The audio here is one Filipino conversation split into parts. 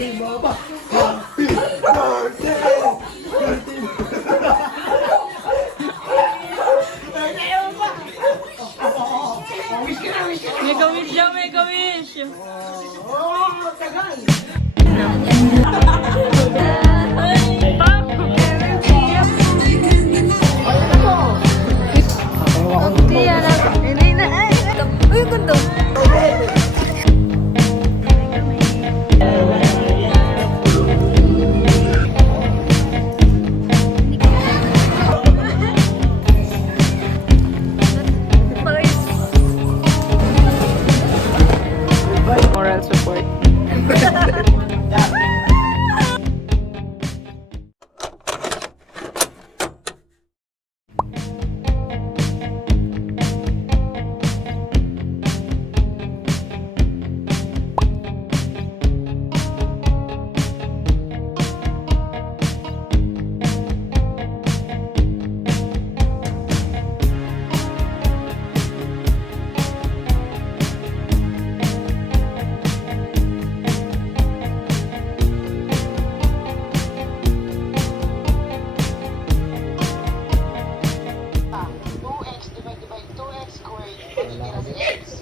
Mega wish siya, mega wish! Uy, ganda! Moral support.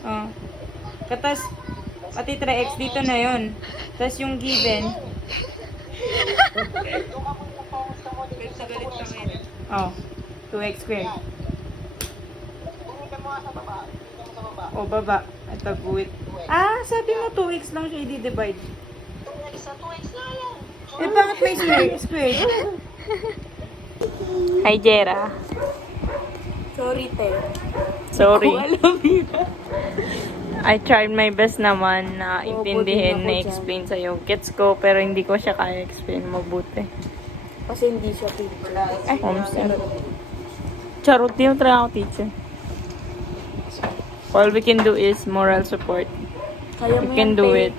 Oh. Katas, pati 3x dito na yon. Tapos yung given. Oh, 2x squared. Oh, baba. Ito, buwit. Ah, sabi mo 2x lang siya i-divide. 2x na yan. Eh, bakit may squared? Hi, Jera. Sorry, te. Sorry. I tried my best naman na intindihin, na explain sa'yo. Gets ko, pero hindi ko siya kaya explain mabuti. Kasi hindi siya pala. Homesick. Charot din yung try ako, teacher. All we can do is moral support. Kaya We mo can yan, do te. it.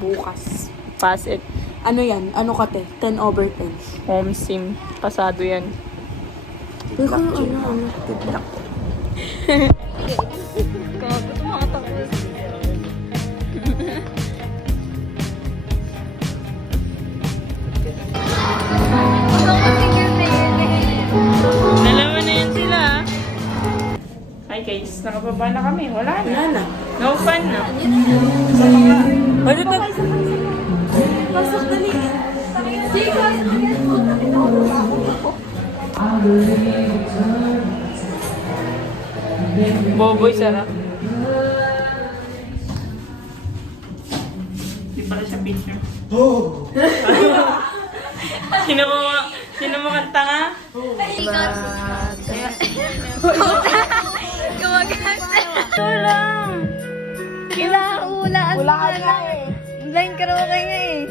Bukas. Pass it. Ano yan? Ano ka, te? 10 over 10. Home sim. Pasado yan. Pero ano? Good luck. Gago, tumatakot. Nalaman na yan sila. Hi guys, nakababa na kami. Wala na. Wala na. No fun na. Ano to? Pasok dali. Boboy, sarap. Di pala siya picture. Sino mo kanta nga? Kumaganda. Tulang. Ulaan ka eh. Blind karaoke nga eh.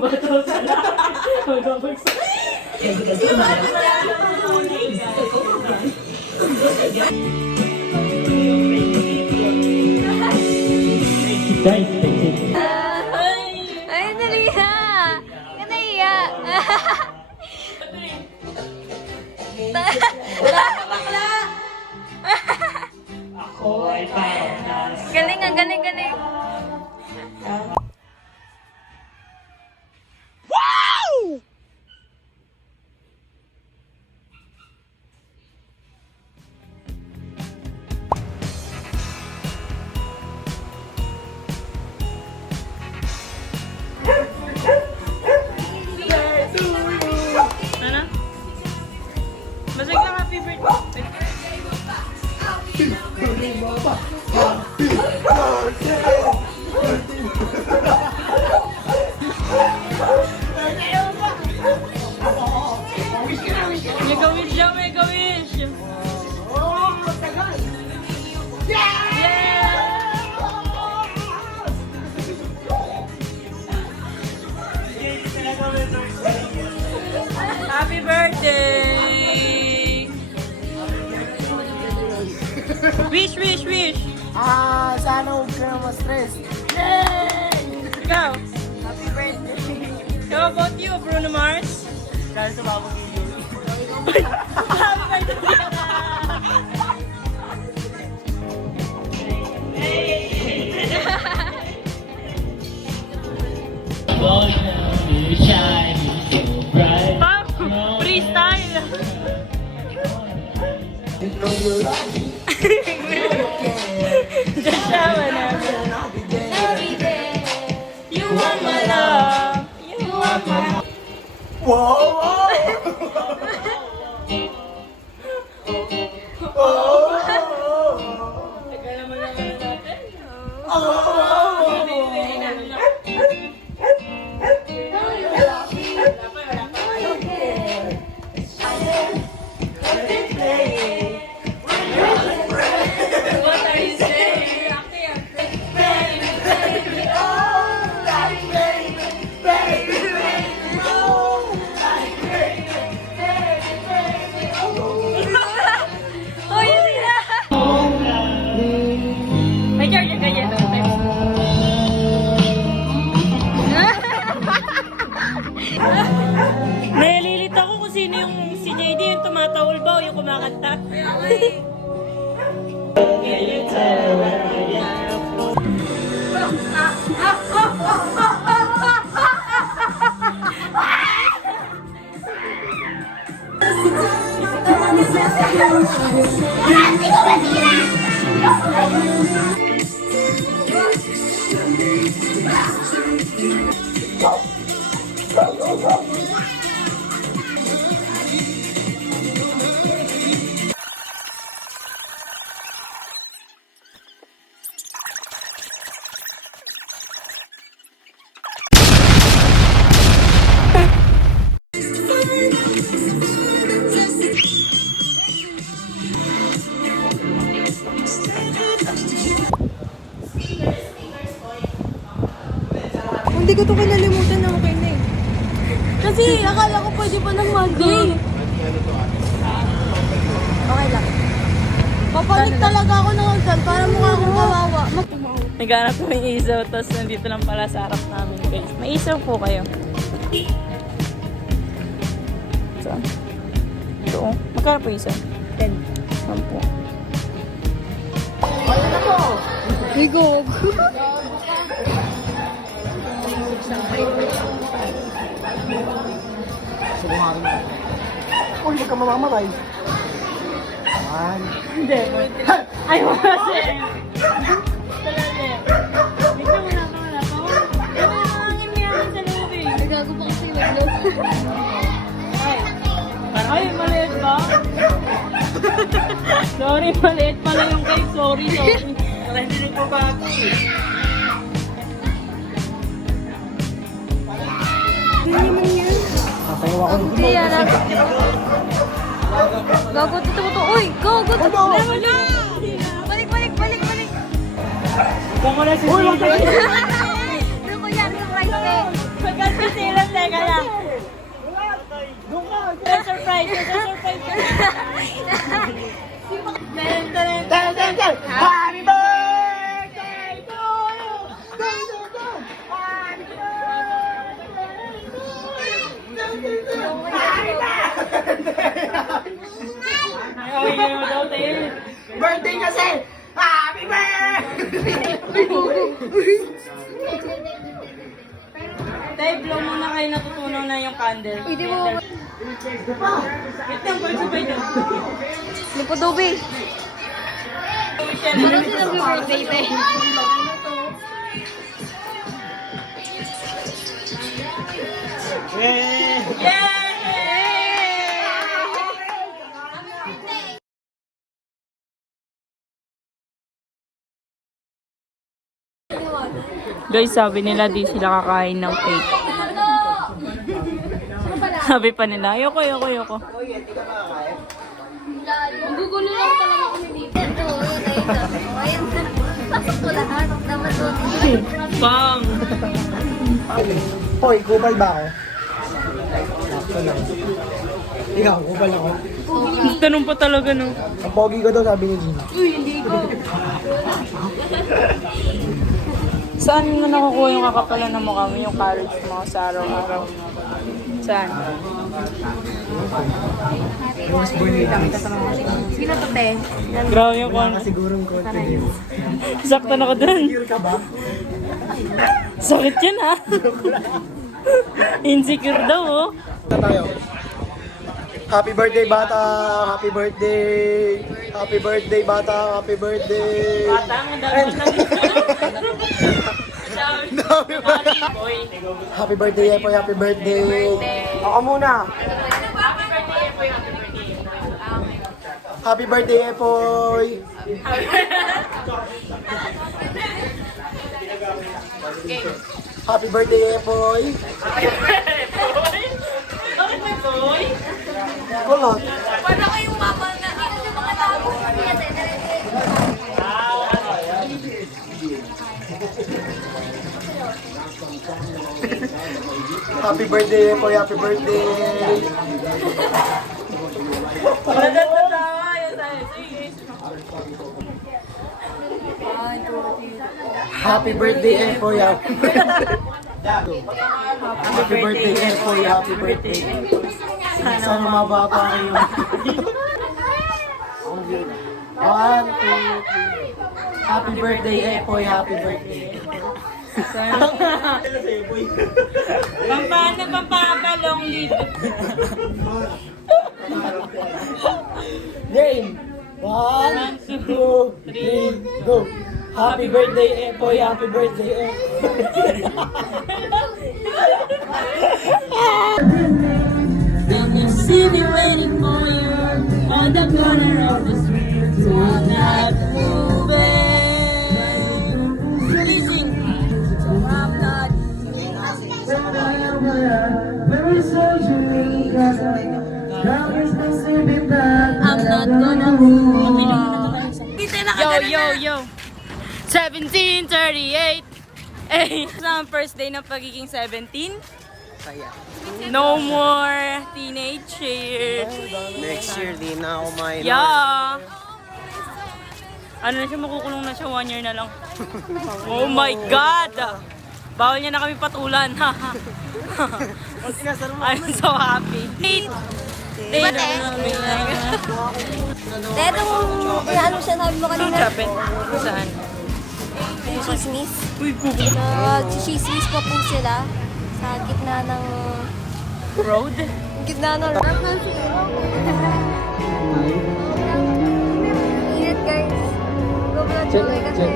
Bato sa lahat. Ay, naliha. Kanaiya. Galing nga, galing, galing. Ano? Basig lang happy birthday. Mega wish siya, mega wish! Happy birthday! Wish, wish, wish! sana huwag ka na ma-stress. Yay! Ikaw. Happy birthday. How about you, Bruno Mars? Dahil sa babang video. Happy birthday. Pop! Freestyle! Just shower na. You are my love. You are my... Wow! Tagal naman naman natin. What are you saying? Oh, yun na! May charge ka yan doon. Nalilito ako kung sino yung si JD yung tumatawol ba o yung kumakanta. Hindi ko to kinalimutan na okay na eh. Kasi akala ko pwede pa ng Monday. Okay lang. Papanik talaga ako ng hagdan para mukha akong kawawa. Naghanap po yung isaw, tapos nandito lang pala sa harap namin, guys. May isaw po kayo. Saan? Ito, oh. Magkano po yung isaw? 10. 10 po. Bigo. Uy, huwag ka mamamatay. Ayan. Hindi. Ay, wala siya. Talaga. Dito wala ka, wala ka. Ano yung hangin mo yan sa loob eh? Nagago pa kasi wag Ay, maliit ba? Sorry, maliit pala yung cake. Sorry. Para hindi rin po bago eh. Tatayo ako. Hindi yan. Gago, dito mo to. Uy, gago. Balik. Huwag mo na si Uy, wag ka Steven. Ano ko yan? Surprise eh. Huwag ka si Steven, teka lang. Doon ka! Surprise. Happy birthday to you! Happy birthday! Birthday kasi! Happy birthday! Tay, blow muna kayo natutunaw na yung candle. Pwede mo. Wait lang, sabay doon. Lipodobe. Ano kasi nag-birthday te? Guys, sabi nila di sila kakain ng cake. Sabi pa nila, ayoko. Gugulo lang talaga kami dito. Ayan, pasok ko lahat. Dapat doon. Bang! Hoy, kupal ba ako? Sakto lang. Ikaw, kupal ako. Tanong pa talaga, no? Ang pogi ko daw, sabi ni Gina. Uy, hindi ko. Saan mo nakukuha yung kakapalan ng mukha mo, yung courage mo sa araw-araw? Saan? Sino to, te? Grabe yung kung Sigurong confidence. sakto na ko dun. Insecure ka ba? Sakit yan, ha? Insecure daw, oh. Tayo. Happy birthday, bata! Happy birthday! Happy birthday, bata! Happy birthday! Bata, ang dami na Dami ba? Happy birthday, Epoy! Happy birthday! Ako muna! Happy birthday, Epoy! Happy birthday, Epoy! Kulot! Para kayong mama na ano yung mga tao. Happy birthday, Epoy! Happy birthday! Nagtatawa yun tayo. Sige. Happy birthday, Epoy! Happy birthday, Epoy! Happy birthday! Sana mababa kayo. 1, 2, 3. Happy birthday, Epoy! Happy birthday! Pampapa, long live. Game! 1, 2, 3, go! Happy birthday, Epoy! Happy birthday, Epoy! You see me waiting for you on the corner of the street. So I'm not moving. Listen. So I'm not I'm not gonna move. Yo. 1738. Eh, sa first day ng pagiging 17. No more teenage years. Next year, di na ako minor. Yeah. Ano na siya, makukulong na siya, 1 year na lang. Oh my God! Bawal niya na kami patulan. I'm so happy. Diba, te? Pero ano siya sabi mo kanina? Japan. Saan? Yung chismis. Uy, pupo. Chismis pa po sila sa gitna ng... Road? Gitna ng road. Ingat guys. Go vlog kami kasi.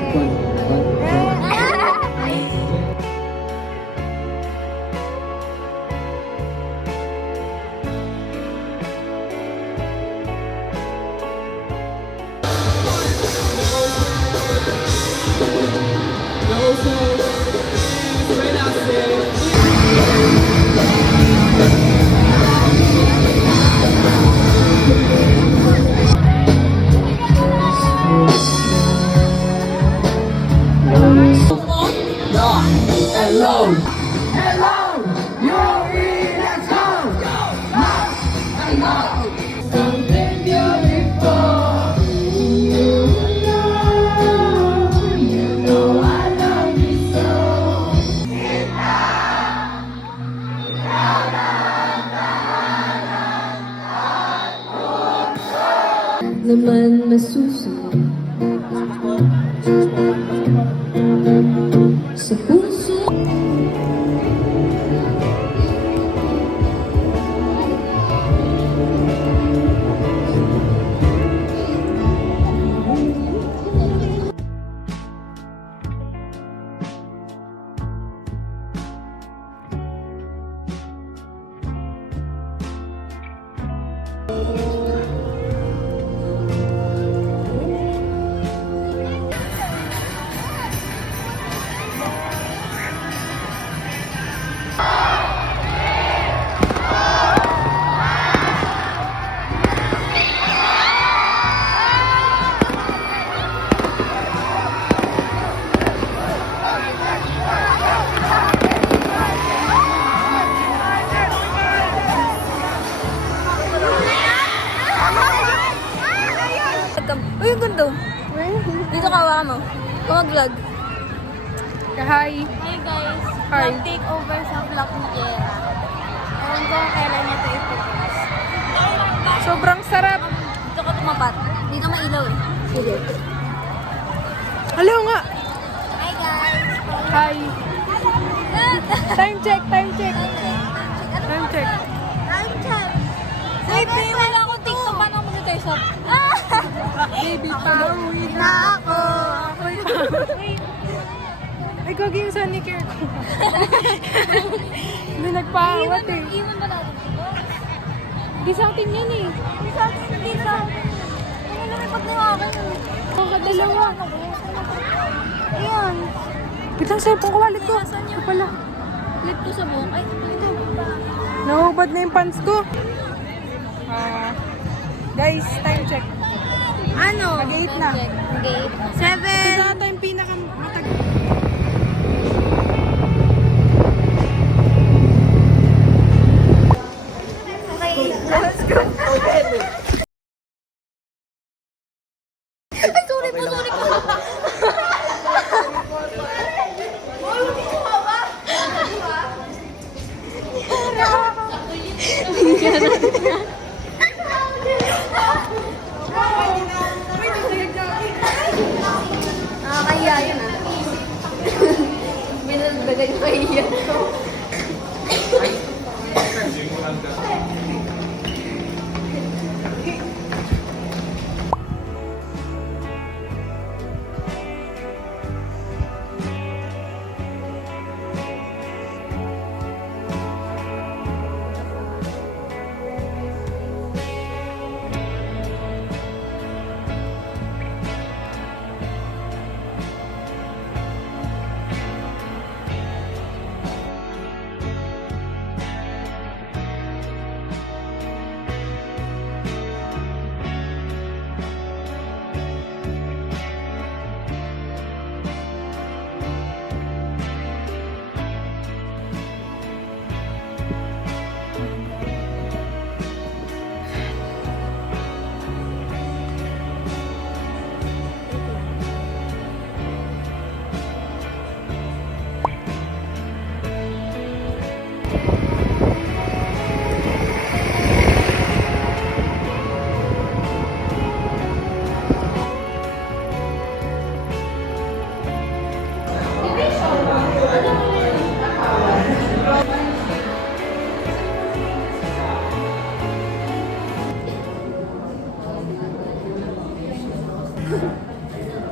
Naman masusunod sa puso. Uy, ang ganda. Dito ka, hawa mo. Mag-vlog. Hi. Hi guys. Hi. Nag-take over sa vlog ni Kiera. Ewan ko kung kailan niya ito ipopost. Sobrang sarap. Dito ko tumapat. Dito mailaw eh. Sige. Hello nga. Hi guys. Hi. Time check, time check. Time check. Time check. Baby, wala akong TikTok. Paano ako mag-TikTok? Baby, pauwi na ako. Ay, gagi yung sonicare ko. Hindi nagpaawat eh. Iwan ba natin dito? Di sa atin yan eh. Hindi sa akin. Hindi sa akin. Ano lumipag na yung akin? Ang kadalawa. Ayan. Bitang cellphone ko, wallet ko. Nasaan Ito pala. Clip ko sa buhok. Ay, ito. Nahubad na yung pants ko. Guys, time check. Ano? Mag-8 na. Gate. 7. Ito ata yung pinakamatag. Okay, let's go. Ay, sorry po, sorry po. Nakakahiya yun ah. Binadagay yung kahiya.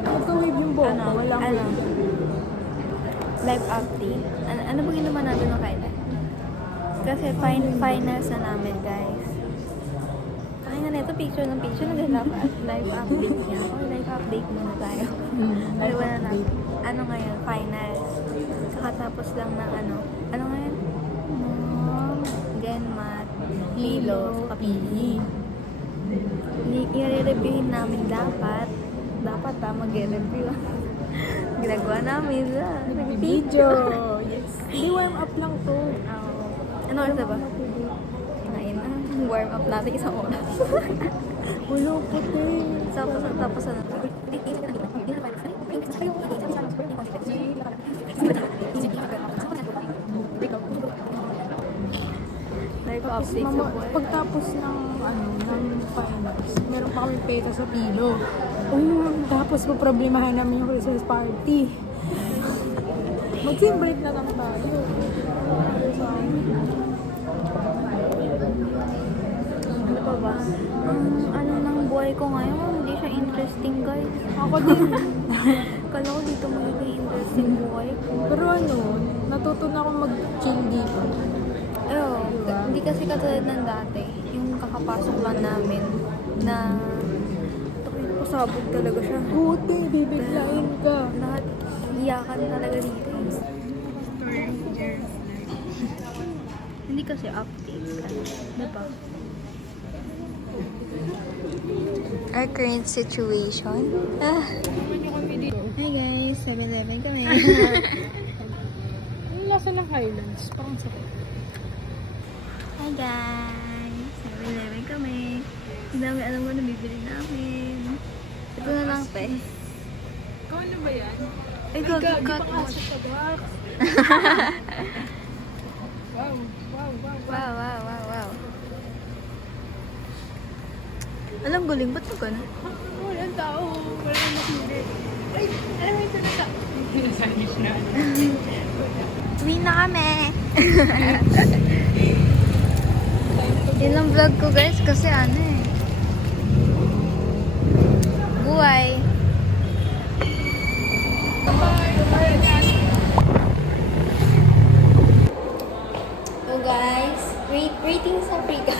Magka-wave yung buhok ko. Walang Ano? wave. Live update. Ano ba ginawa natin ng kailan? Kasi finals na namin, guys. Kaya nga nito, picture ng picture, live update niya. Okay, live update muna tayo. Ano ba na natin? Ano ngayon? Finals. Kakatapos lang ng ano? Ano ngayon? Gen Math, Lilo, Kapili. I-reviewin namin dapat. Dapat mag-review. Ginagawa namin sa Video. Yes. Hindi warm up lang to. Ano oras na ba? Ngayon na. Warm up natin isang oras. Ulo puti. Tapos ano? Live update sa buhay. Pagtapos ng finals, meron pa kami peta sa pilo. Tapos problemahan namin yung Christmas party. Mag-sim break na lang tayo. Ano pa ba? Ang ano ng buhay ko ngayon, hindi siya interesting, guys. Ako din. Kala ko dito magiging interesting buhay ko. Pero natuto na akong mag-chill dito. Pero, hindi kasi katulad ng dati. Yung kakapasok lang namin na pasabog talaga siya. Puti, bibiglain ka. Lahat iyakan talaga dito. Hindi kasi update ka. Diba? Our current situation. Hi guys, 7-Eleven kami. Yung lasa ng Highlands, parang sakit. Hi guys, 7-Eleven kami. Ang dami alam mo na bibili namin. Ito na lang, te. Ikaw ano ba yan? Ay, cut mo. Wow. Alam, galing. Ba't mo gano'n? Walang tao. Walang nakindi. Ay, alam mo ito na sa... Sandwich na. Uwi na kami. Yun ang vlog ko guys kasi ano eh. Buhay. So guys, rating sa Africa.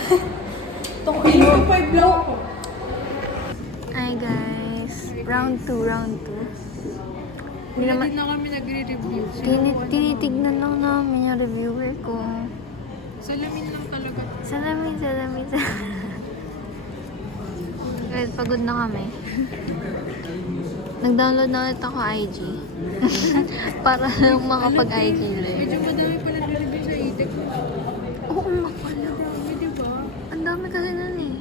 Itong ino, 5 lang ako. Hi guys, round 2. Hindi naman, Hindi na kami nagre-review. tinitignan lang namin yung reviewer ko. Salamin lang talaga. Salamin. Guys, pagod na kami. Nag-download na ulit ako IG. Para lang makapag-IG rin. Medyo madami pala nag-review sa itik. Oo nga pala. Marami, di ba? Ang dami kasi nun eh.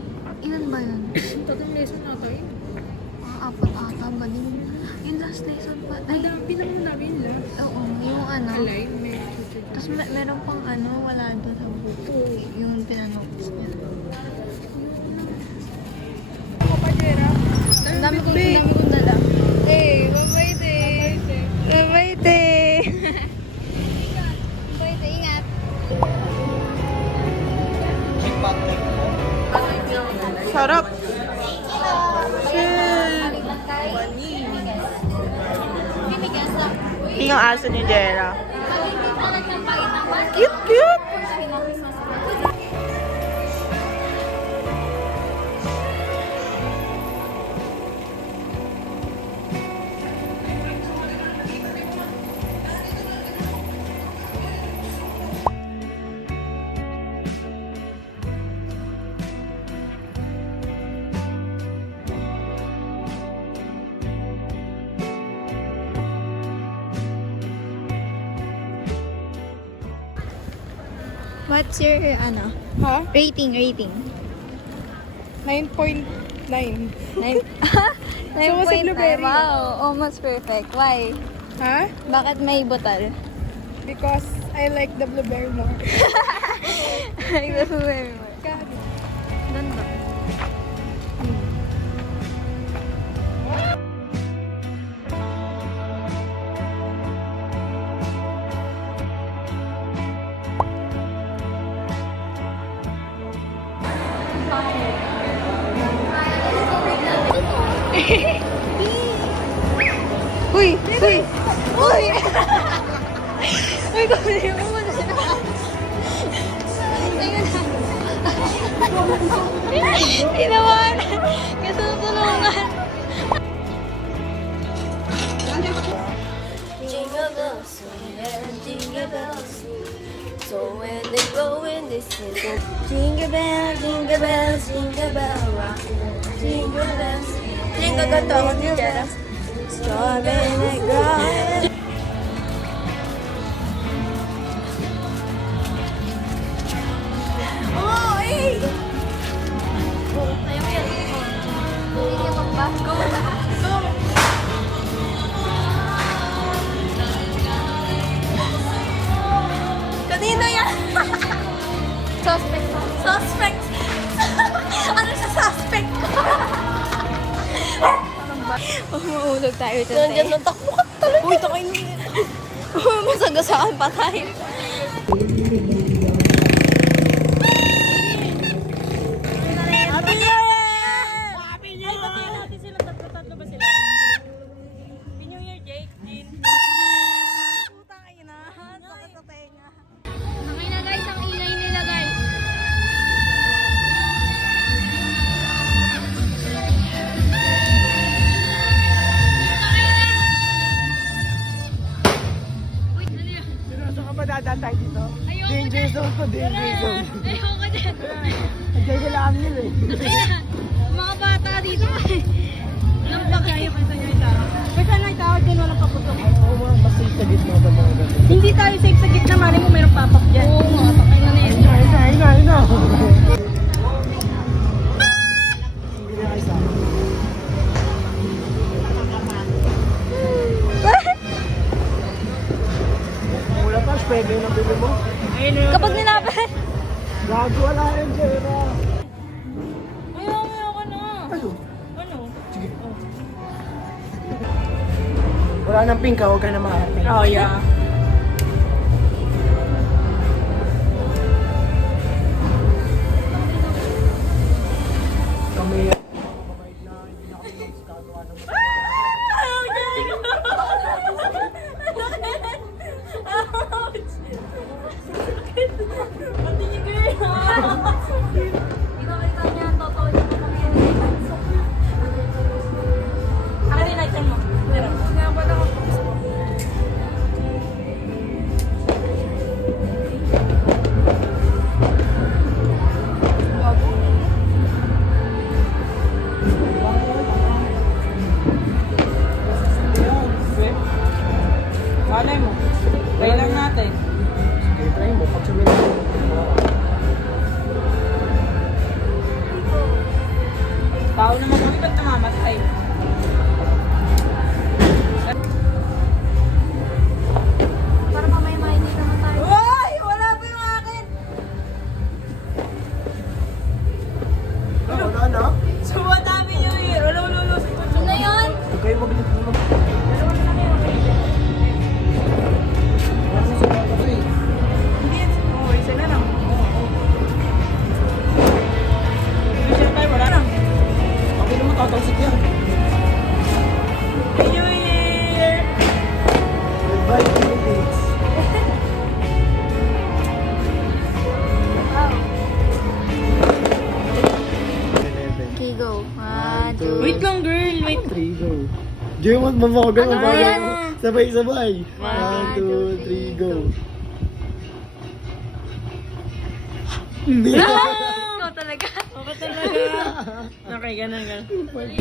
Ilan ba yun? Tagang lesson nata yun. Mga 4 ata ba din? Yung last lesson pa. Ay, Ang dami naman namin lang. oo. Yung ano. Alignment. Tapos meron pang ano, wala doon sa book. Yung pinanotes niya. Ako pa, Jera. Ang dami kong dala. Eh, mabayte. Mabayte! Mabayte, ingat. Sarap. Yung aso ni Jera. Cute! What's your, ano, Ha? rating? 9.9. 9. So, sa blueberry. Wow, almost perfect. Why? Ha? Bakit may butal? Because I like the blueberry more. Like the blueberry more. Doon ba? Uy! Uy, kumuli mo muna siya. Ayun na. Tinawahan. Katutulungan. Jingle bells, swing and jingle bells. So when they go in this jingle, jingle bells, jingle bells, jingle bell rock. Jingle bells, jingle bells, jingle bells. Strawberry ground. Oh, eh! Ayaw yan. Hindi niya pang go. Kanino yan? Suspect. Ano sa suspect? Mahulog tayo dyan. Nandiyan na takbo ka talaga. Uy, takay nyo. Masagasaan pa tayo. Happy New Year! Happy New Year! Ay, batiin natin sila. Tatlo ba sila? Happy New Year, Jake. Jean. Putang ina. Sakit sa tenga. Okay na guys, ang ingay nila guys. Seryoso ka ba dadaan tayo dito? Danger zone ko, danger zone. Ayoko dyan. Andiyan sila kami nila eh. Mga bata dito eh. Nang bakit? Kasi may tawag din walang paputok. Oo, mas safe sa gitna ba mga ganun? Hindi tayo safe sa gitna, mali mo mayroong papak dyan. Oo nga, takay na na yun. Ayun na. Hindi na kayo sa pwede yung nabili mo. Kapag nilapit. Gago, wala yung pera. Ayaw ka na. Ano? Ano? Sige. Wala nang pink ka, huwag ka na makapink. Oh, yeah. Kami, Pati ni girl. Akin yung lighter mo. Pero, nga ba na ako? Malay mo. Kaya lang natin. sige, try mo. Pag sumili mo. Tao naman kami, ba't namamatay? Para mamaya mainit naman tayo. Uy! Wala pa yung akin! Wala na. So, madami yung year. Wala. Ano na yun? Huwag kayo mabilis mo. Wala na sa bata ko eh. Hindi yan. Oo, isa na lang. Vision 5, wala na. Ako naman tatalsik yan. New Year! Goodbye, Philippines. Okay, go. 1, 2, Wait lang, girl. Wait. 3, go. Diyo mo, mamawagan mo. Ano yan? Sabay-sabay. 1, 1, 2, 3, go. Ikaw talaga. Ako talaga. Okay, ganun.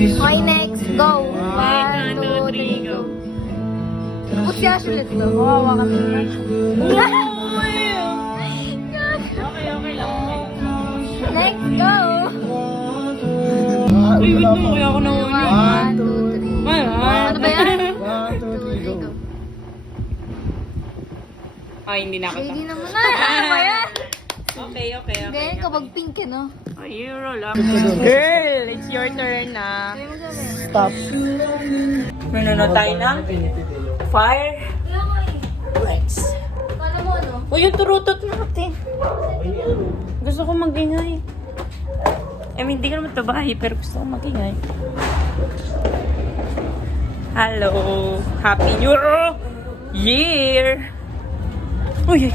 Okay, next. Go. 1, 2, 3, go. Tapos siya ulit to. Kawawa kami. Okay lang. Next, go. Uy, wait mo. Kaya ako na 1, 2, 3. Ano ba yan? 1, 2, 3, go. Ay, hindi na ako. Ready naman na. Ano ba yan? Okay. Ganyan kapag pink eh, no? Oh, you roll up. Girl, it's your turn na. Gawin mo gawin. Stop. Minuno tayo ng fire. Flex. Kala mo, no? Uy, yung turutot natin. Gusto ko magingay. I mean, hindi ko naman ito bahay, pero gusto ko magingay. Hello! Happy New Year! Uy!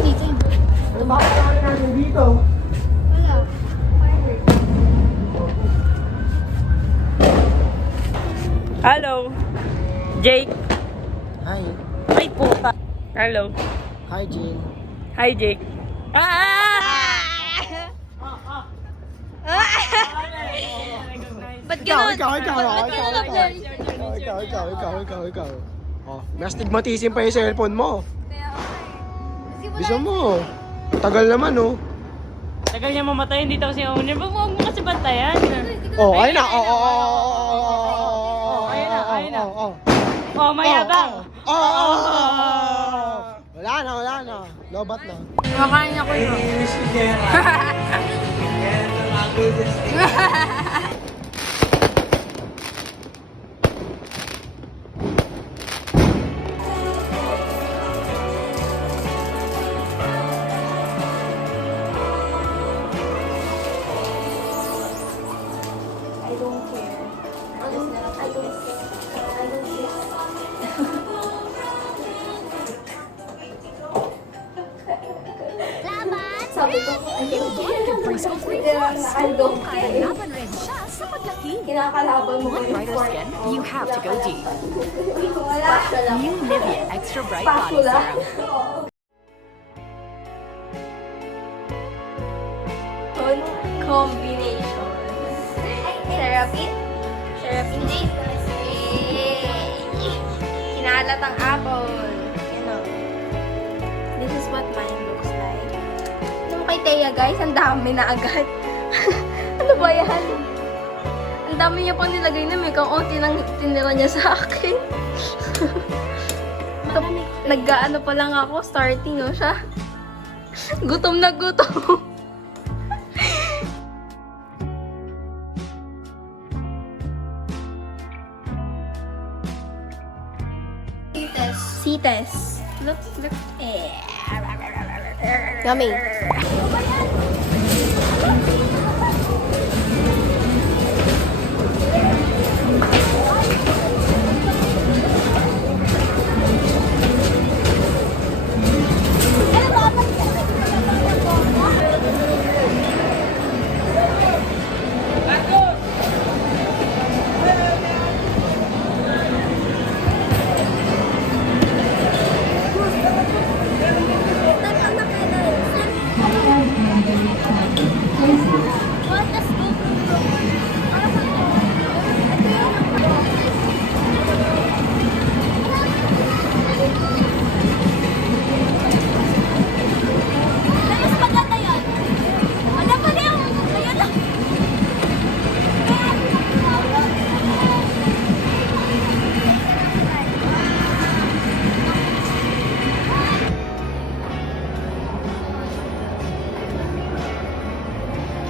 Dito yun. Ano ba kami natin dito? Wala. Firework. Hello! Jake! Hi. Ay, puta! Hello! Hi, Jean. Hi, Jake! Ba't Ikaw. Oh, may astigmatism pa yung cellphone mo. Bisa mo. Tagal naman, oh. Tagal niya mamatay, hindi daw si owner. Huwag mo kasi bantayan. Oh, ayun na. Ayun na. Oh, mayabang! Wala na. Lobat na. Makain ako yun. Kinakalaban mo kayo. Brighter skin, you have to go deep. New Nivea Extra Bright Body Serum. Combination. Serapin? Serapin J? Kinalat ang apple. You know. This is what mine looks like. Yung kay Thea guys, ang dami na agad. Ano ba yan? Ang dami niya pang nilagay na may kang tinira niya sa akin. Nag-ano pa lang ako, starting oh siya. Gutom na gutom. Cites. Look. Yummy.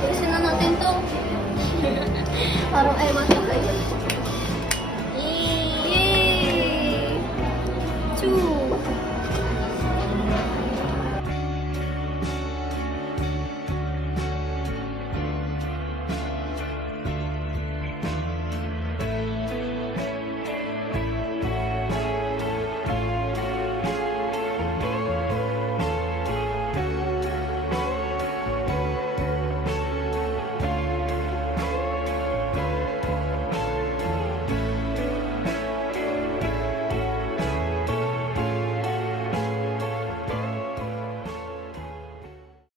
Ayusin na natin to. Parang ewan na kayo.